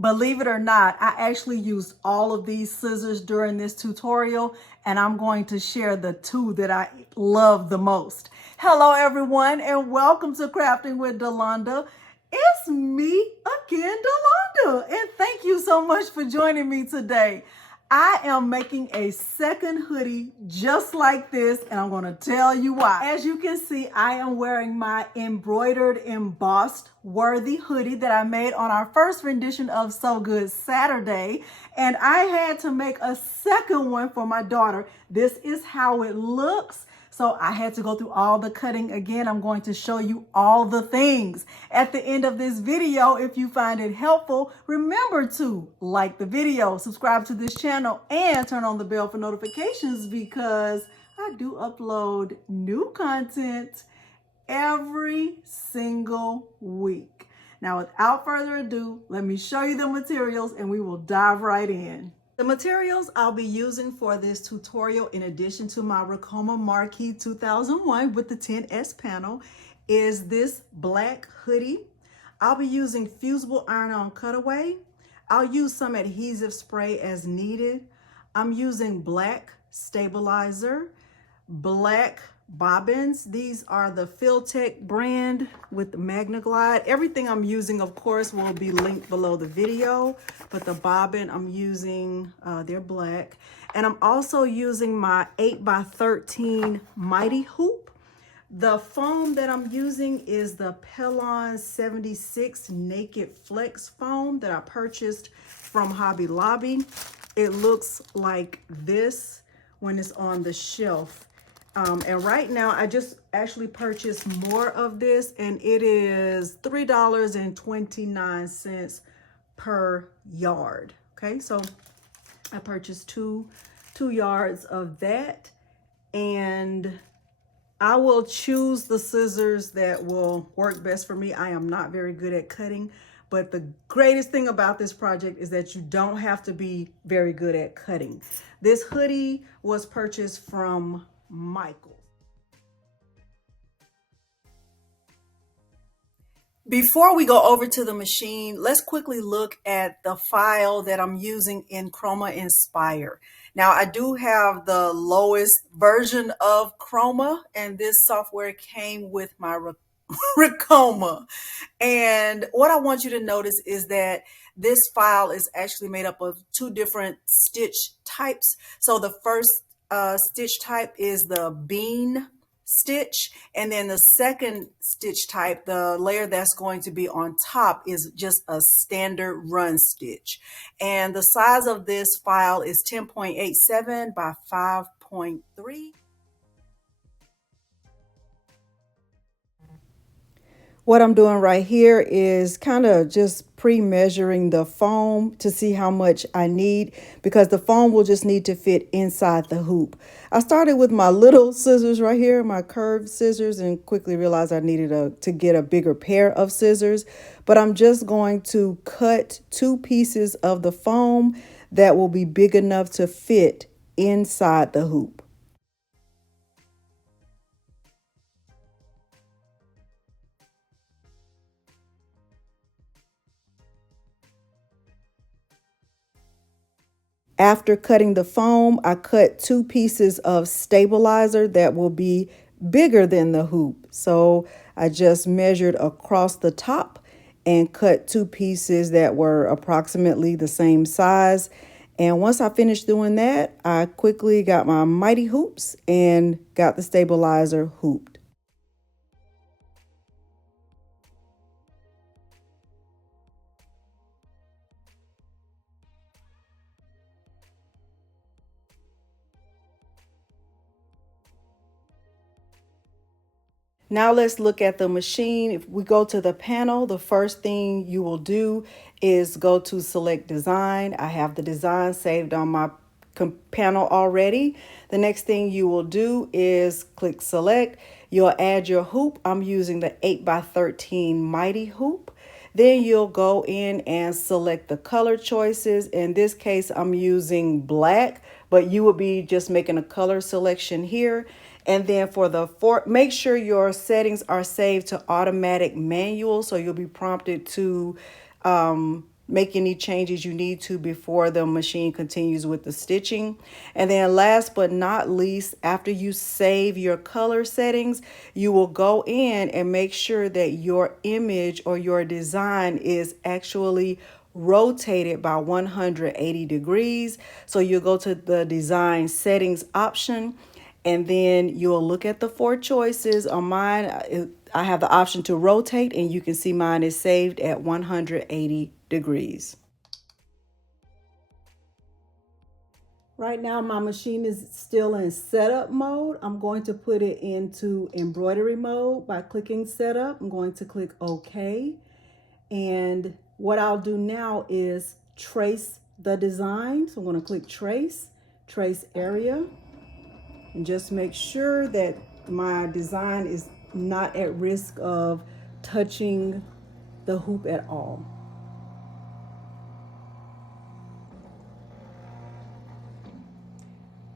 Believe it or not, I actually used all of these scissors during this tutorial, and I'm going to share the two that I love the most. Hello everyone, and welcome to Crafting with Delonda. It's me again, Delonda, and thank you so much for joining me today. I am making a second hoodie just like this, and I'm going to tell you why. As you can see, I am wearing my embroidered embossed worthy hoodie that I made on our first rendition of So Good Saturday, and I had to make a second one for my daughter. This is how it looks. So I had to go through all the cutting again. I'm going to show you all the things. At the end of this video, if you find it helpful, remember to like the video, subscribe to this channel, and turn on the bell for notifications because I do upload new content every single week. Now, without further ado, let me show you the materials and we will dive right in. The materials I'll be using for this tutorial, in addition to my Ricoma Marquee 2001 with the 10S panel, is this black hoodie. I'll be using fusible iron-on cutaway. I'll use some adhesive spray as needed. I'm using black stabilizer, black bobbins. These are the Filtech brand with the MagnaGlide. Everything I'm using, of course, will be linked below the video, but the bobbin I'm using, they're black. And I'm also using my 8x13 Mighty Hoop. The foam that I'm using is the Pelon 76 Naked Flex foam that I purchased from Hobby Lobby. It looks like this when it's on the shelf. And right now I just actually purchased more of this, and it is $3.29 per yard. Okay, so I purchased two yards of that, and I will choose the scissors that will work best for me. I am not very good at cutting, but the greatest thing about this project is that you don't have to be very good at cutting. This hoodie was purchased from Michael. Before we go over to the machine, let's quickly look at the file that I'm using in Chroma Inspire. Now, I do have the lowest version of Chroma, and this software came with my Ricoma. And what I want you to notice is that this file is actually made up of two different stitch types. So the first stitch type is the bean stitch, and then the second stitch type, the layer that's going to be on top, is just a standard run stitch. And the size of this file is 10.87 by 5.3. What I'm doing right here is kind of just pre-measuring the foam to see how much I need, because the foam will just need to fit inside the hoop. I started with my little scissors right here, my curved scissors, and quickly realized I needed to get a bigger pair of scissors. But I'm just going to cut two pieces of the foam that will be big enough to fit inside the hoop. After cutting the foam, I cut two pieces of stabilizer that will be bigger than the hoop. So I just measured across the top and cut two pieces that were approximately the same size. And once I finished doing that, I quickly got my Mighty Hoops and got the stabilizer hooped. Now let's look at the machine. If we go to the panel, the first thing you will do is go to select design. I have the design saved on my panel already. The next thing you will do is click select. You'll add your hoop. I'm using the 8x13 Mighty Hoop. Then you'll go in and select the color choices. In this case, I'm using black, but you will be just making a color selection here. And then make sure your settings are saved to automatic manual, so you'll be prompted to make any changes you need to before the machine continues with the stitching. And then last but not least, after you save your color settings, you will go in and make sure that your image or your design is actually rotated by 180 degrees. So you'll go to the design settings option, and then you'll look at the 4 choices. On mine, I have the option to rotate, and you can see mine is saved at 180 degrees. Right now, my machine is still in setup mode. I'm going to put it into embroidery mode by clicking setup. I'm going to click OK. And what I'll do now is trace the design. So I'm going to click trace area, and just make sure that my design is not at risk of touching the hoop at all.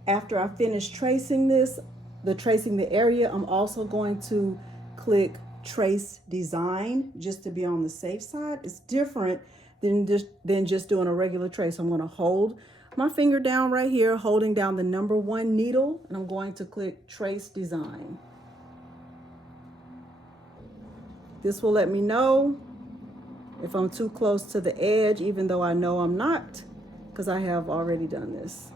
After I finish tracing the area, I'm also going to click trace design just to be on the safe side. It's different than just doing a regular trace. I'm going to hold my finger down right here, holding down the number 1 needle, and I'm going to click trace design. This will let me know if I'm too close to the edge, even though I know I'm not, because I have already done this.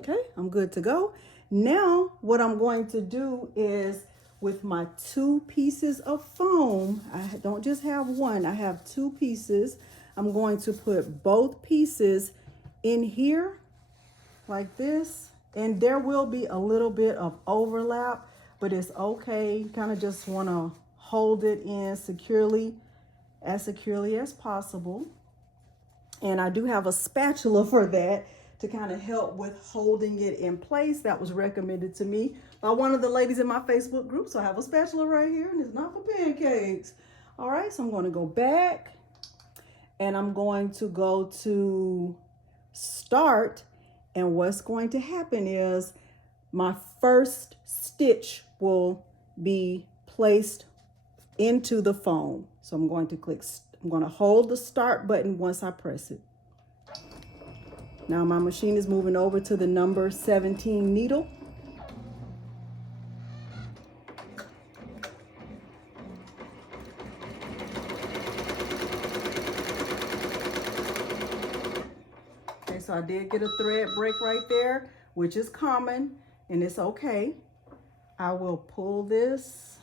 Okay, I'm good to go. Now, what I'm going to do is, with my 2 pieces of foam, I don't just have one, I have 2 pieces. I'm going to put both pieces in here like this, and there will be a little bit of overlap, but it's okay. Kind of just want to hold it in securely as possible. And I do have a spatula for that to kind of help with holding it in place. That was recommended to me by one of the ladies in my Facebook group. So I have a spatula right here, and it's not for pancakes. All right, so I'm going to go back, and I'm going to go to start. And what's going to happen is my first stitch will be placed into the foam. So I'm going to hold the start button once I press it. Now my machine is moving over to the number 17 needle. Okay, so I did get a thread break right there, which is common, and it's okay. I will pull this,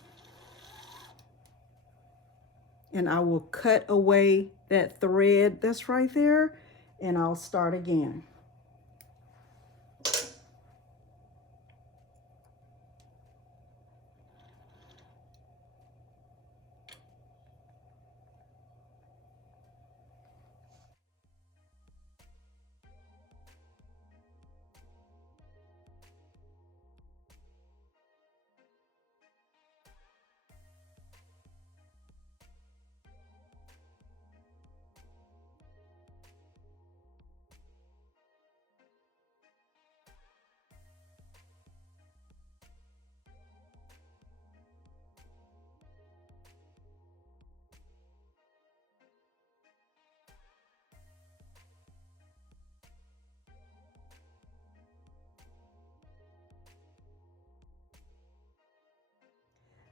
and I will cut away that thread that's right there, and I'll start again.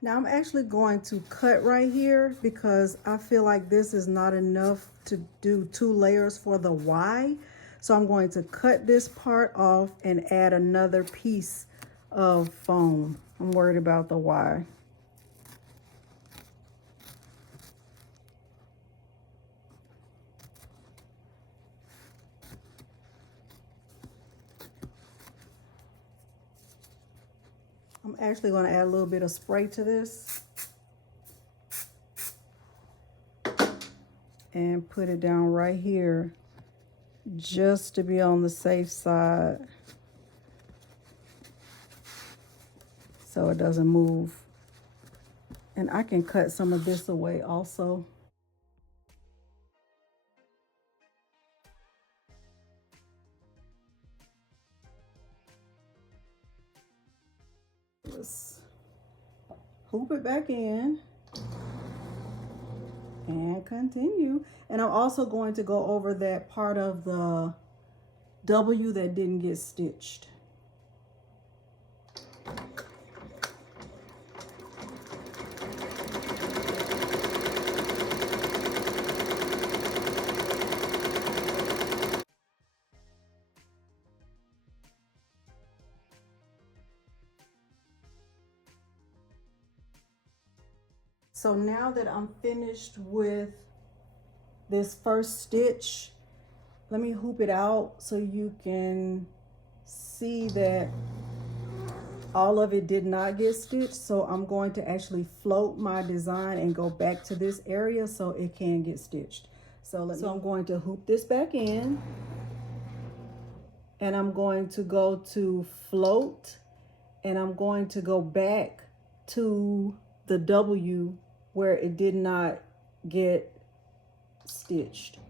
Now I'm actually going to cut right here because I feel like this is not enough to do 2 layers for the Y. So I'm going to cut this part off and add another piece of foam. I'm worried about the Y. I'm actually going to add a little bit of spray to this and put it down right here just to be on the safe side so it doesn't move. And I can cut some of this away also. Just hoop it back in and continue. And I'm also going to go over that part of the W that didn't get stitched. So now that I'm finished with this first stitch, let me hoop it out so you can see that all of it did not get stitched. So I'm going to actually float my design and go back to this area so it can get stitched. So I'm going to hoop this back in, and I'm going to go to float, and I'm going to go back to the W where it did not get stitched.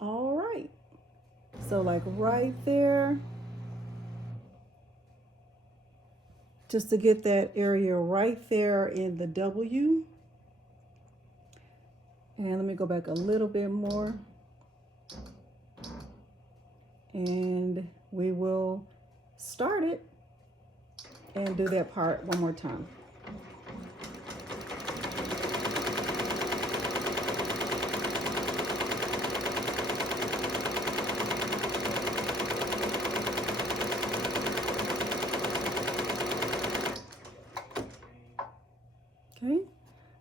All right, so like right there, just to get that area right there in the W. And let me go back a little bit more. And we will start it and do that part one more time. Okay,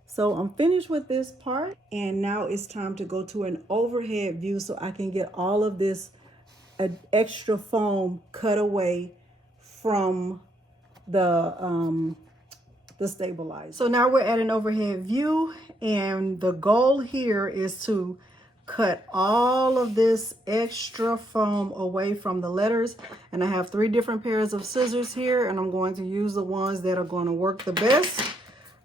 so I'm finished with this part, and now it's time to go to an overhead view so I can get all of this extra foam cut away from the stabilizer. So now we're at an overhead view, and the goal here is to cut all of this extra foam away from the letters. And I have 3 different pairs of scissors here, and I'm going to use the ones that are going to work the best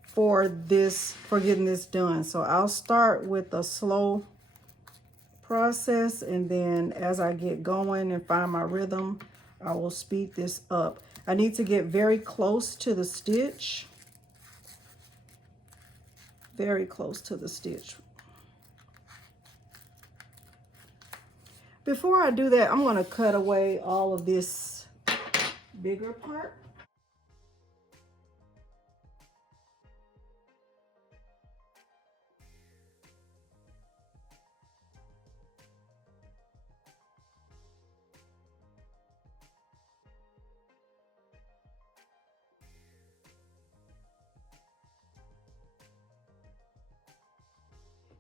for getting this done. So I'll start with a slow process, and then as I get going and find my rhythm, I will speed this up. I need to get very close to the stitch. Very close to the stitch. Before I do that, I'm going to cut away all of this bigger part.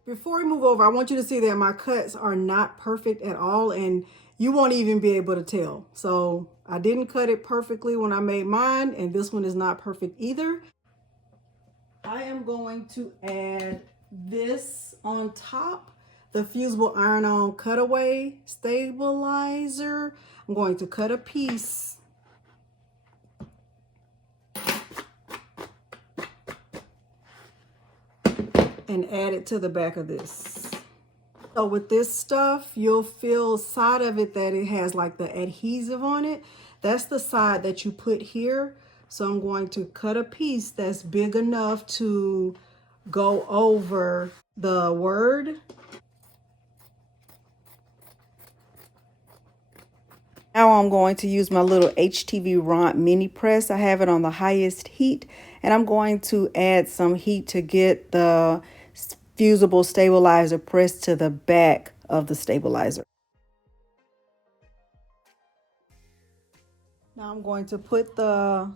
Before we move over, I want you to see that my cuts are not perfect at all, and you won't even be able to tell. So I didn't cut it perfectly when I made mine, and this one is not perfect either. I am going to add this on top, the fusible iron-on cutaway stabilizer. I'm going to cut a piece and add it to the back of this. So with this stuff, you'll feel side of it that it has like the adhesive on it. That's the side that you put here. So I'm going to cut a piece that's big enough to go over the word. Now I'm going to use my little HTV Ront mini press. I have it on the highest heat, and I'm going to add some heat to get the fusible stabilizer pressed to the back of the stabilizer. Now I'm going to put the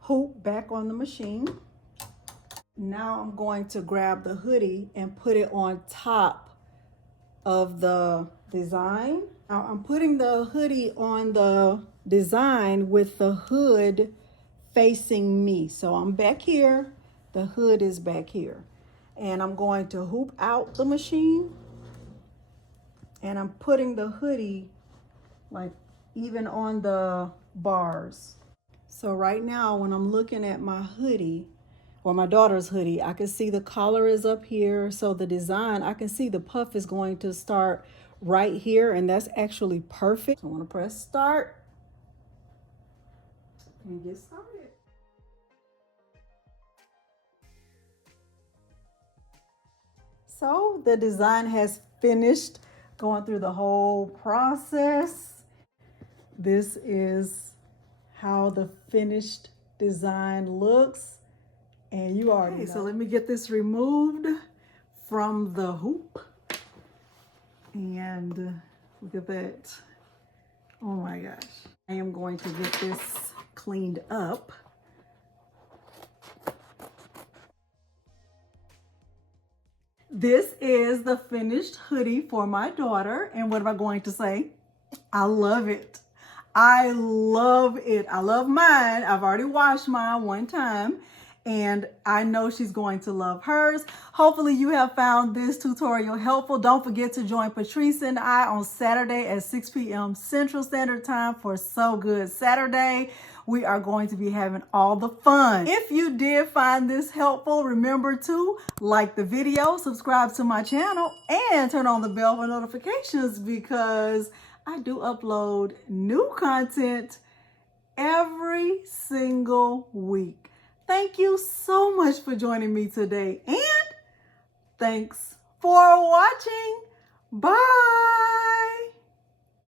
hoop back on the machine. Now I'm going to grab the hoodie and put it on top of the design. Now I'm putting the hoodie on the design with the hood facing me. So I'm back here, the hood is back here. And I'm going to hoop out the machine, and I'm putting the hoodie like even on the bars. So right now when I'm looking at my hoodie, for my daughter's hoodie. I can see the collar is up here. So the design, I can see the puff is going to start right here, and that's actually perfect. So I want to press start and get started. So the design has finished going through the whole process. This is how the finished design looks. And you already know. So let me get this removed from the hoop. And look at that. Oh my gosh. I am going to get this cleaned up. This is the finished hoodie for my daughter. And what am I going to say? I love it. I love it. I love mine. I've already washed mine one time, and I know she's going to love hers. Hopefully you have found this tutorial helpful. Don't forget to join Patrice and I on Saturday at 6 p.m. Central Standard Time for So Good Saturday. We are going to be having all the fun. If you did find this helpful, remember to like the video, subscribe to my channel, and turn on the bell for notifications, because I do upload new content every single week. Thank you so much for joining me today, and thanks for watching. Bye.